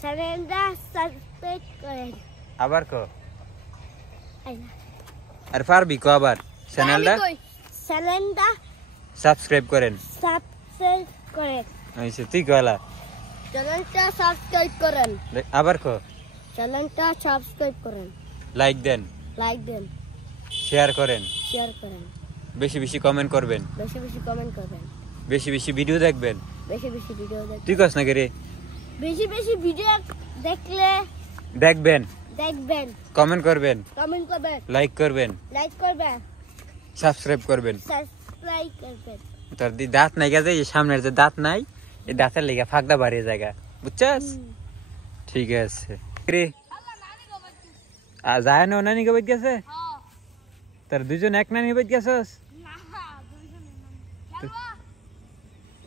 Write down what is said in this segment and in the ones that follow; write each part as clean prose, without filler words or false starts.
চ্যানেলটা সাবস্ক্রাইব করেন আবার কো আর পারবি কো আবার চ্যানেলটা সাবস্ক্রাইব করেন আইছে তুই কলা চ্যানেলটা সাবস্ক্রাইব করেন আবার কো চ্যানেলটা সাবস্ক্রাইব করেন লাইক দেন শেয়ার করেন বেশি বেশি কমেন্ট করবেন বেশি বেশি ভিডিও দেখবেন তুই কস না রে বেশি বেশি ভিডিও দেখবেন কমেন্ট করবেন লাইক করবেন সাবস্ক্রাইব করবেন তোর দি দাঁত নাই গেছে এই সামনের যে দাঁত নাই এই দাঁতের লেগে ফাঁকটা বাড়িয়ে জায়গা বুঝছস ঠিক আছে রে যায় না নানি কে বাইত গেছে তোর দুজন এক নানি বাইত গেছস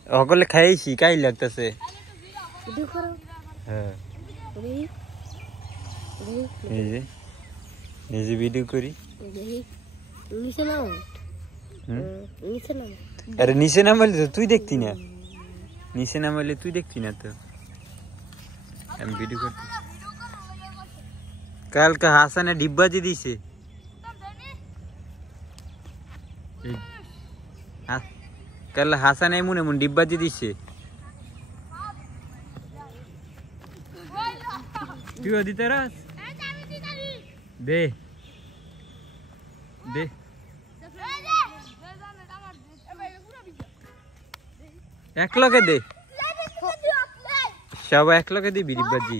সকলে খাইছি কাই লাগতেছে হ্যাঁ নিজে ভিডিও করি আরে নিচে নামালে তো তুই দেখতি না নিচে নামালে তুই দেখতি না তো আমি ভিডিও করতে কালকে হাসানে ডিব্বাজি দিছে কাল হাসান এমন এমন ডিব্বাজি দিছে তুই দিতে রাস দে দে এক লগে দে সব এক লগে দিবি ডিব্বাজি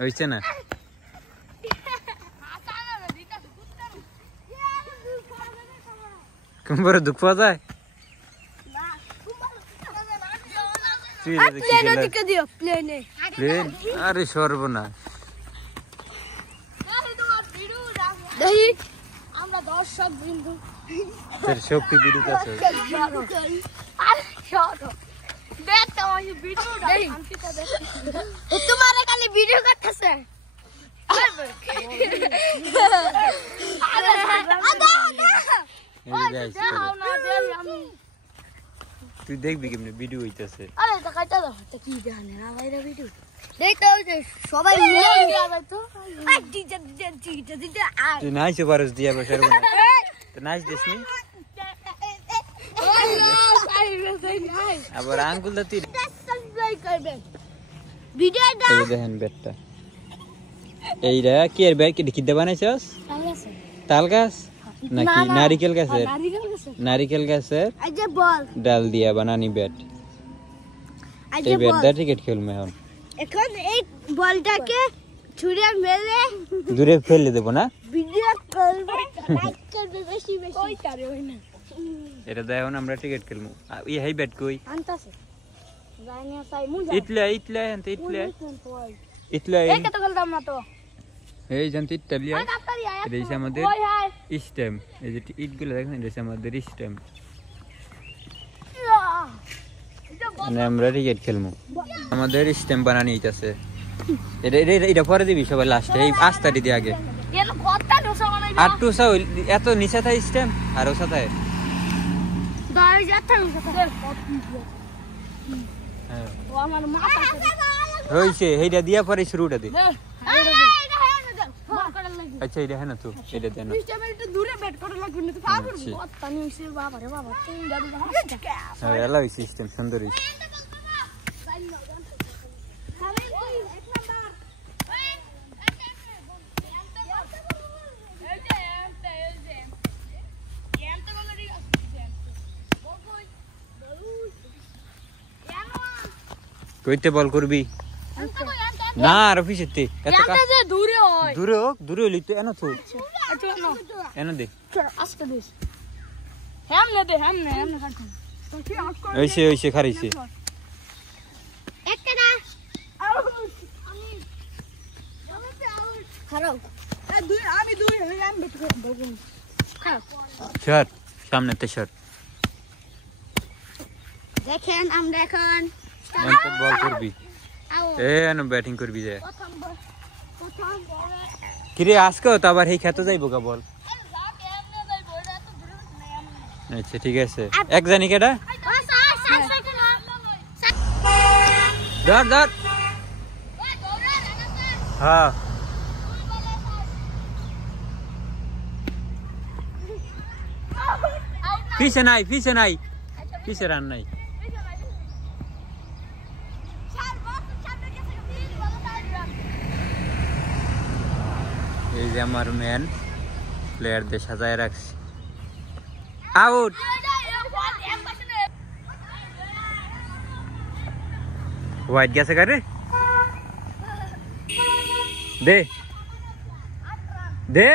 হইছে না কুম্বর দুঃখ পাওয়া যায় প্লেন আরে সর্বনাশ শক্তি বিদ্যুৎ আছে তোমার খালি ভিডিও করতেছে তুই দেখবি কেমনে ভিডিও হইতাছে সবাই তুই নাইছো পারস দিয়া বসার নাইস দিসনি আবার আঙ্গুল দা তুই দেখেন বেটটা এইটা কি এর ব্যাগ কি দে বানাইছস তাল গাছ নাকি নারিকেল গাছের ডাল দিয়া বানানি ব্যাট এই ব্যাট দা ক্রিকেট খেলবে এখন এই বলটাকে ছুঁড়ে মেরে দূরে ফেলে দেব না ভিডিও করবে লাইক করবে বেশি বেশি ওই তারে ওই না এটা দাও না আমরা ক্রিকেট খেলমু এই হাই ব্যাট কই আনতাছে জানিয়া সাই মুজা ইতলা এই কত গল দাম না তো এই জানতে ইতলিয়া এটা হইছে আমাদের স্টেম এই যে ইটগুলো দেখেন এটা হইছে আমাদের স্টেম মানে আমরা ক্রিকেট খেলমু আমাদের স্টেম বানানি হইতাছে এটা পরে দিবি সবাই লাস্টে এই আস্তাটি দিয়ে আগে আর টুসা এত নিচে থাকে স্টেম আর ওসা থাকে হইছে এইটা দিয়া পরে শুরুটা দে আচ্ছা এটা হ্যাঁ না তো এটা দেন দূরে ব্যাট করা লাগবে না তো পারবো পানি হইছে বাবা রে বাবা তিন গাড়ি হ্যাঁ এলা সিস্টেম সুন্দর হইছে কইতে বল করবি না আর অফিসেতে এত কাজ দূরে হয় দূরে হইলি তো এনো তো এনো দে আজকে দিস হেমনে কাট ওইসে খারাইছে একটা না আমি খারাপ আমি দুই আমি বেট করব খারাপ শট সামনেতে শট দেখেন আমরা এখন এনতে বল করবি এনো ব্যাটিং করবি যে কিরে আজকে তো আবার এই খেতে যাইবো কা বল আচ্ছা ঠিক আছে এক জানি কেডা ধর ধর হ্যাঁ পিছে নাই পিছে রান নাই এই যে আমার ম্যান প্লেয়ারদের সাজায় রাখছি আউট হোয়াইট গেছে কারে দে দে